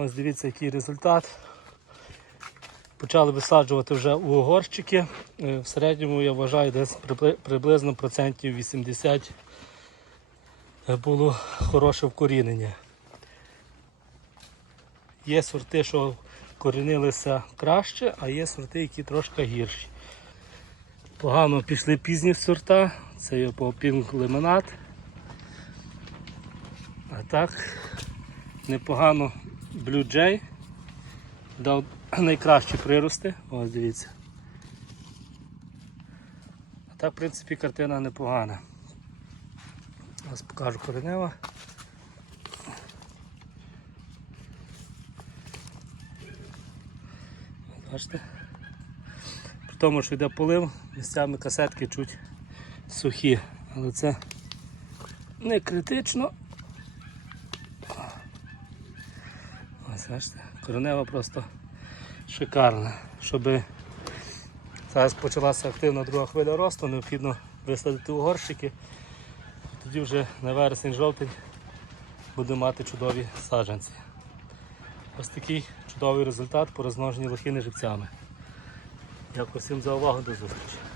Ось дивіться, який результат. Почали висаджувати вже у горщики. Е, В середньому я вважаю десь приблизно процентів 80 було хороше вкорінення. Є сорти, що корінилися краще, а є сорти, які трошки гірші. Погано пішли пізні сорта, це є Пінг лимонад. А так, непогано Blue Jay. Дав найкращі прирости. Ось дивіться. А так, в принципі, картина непогана. Ось покажу коренева. Бачите? При тому, що йде полив, місцями касетки чуть сухі, але це не критично. Ось бачите, просто шикарна. Щоб зараз почалася активна друга хвиля росту, необхідно висадити у горщики. Тоді вже на вересень-жовтень будемо мати чудові саджанці. Ось такий чудовий результат по розмноженні лохини живцями. Дякую всім за увагу, до зустрічі.